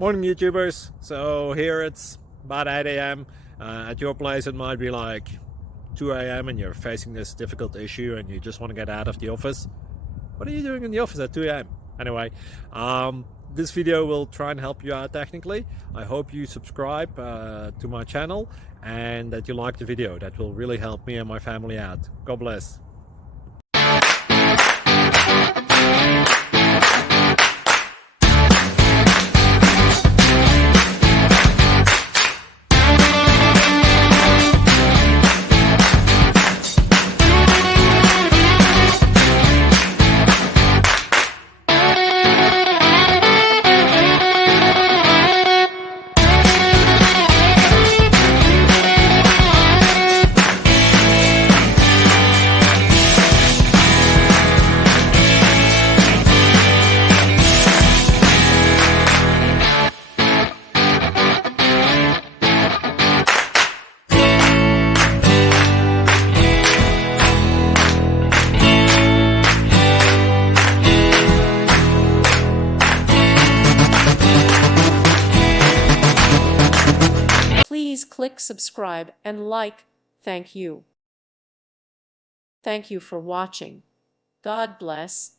Morning YouTubers. So here it's about 8 a.m. At your place it might be like 2 a.m. and you're facing this difficult issue and you just want to get out of the office. What are you doing in the office at 2 a.m.? Anyway, this video will try and help you out technically. I hope you subscribe to my channel and that you like the video. That will really help me and my family out. God bless. Please click subscribe and like. Thank you. Thank you for watching. God bless.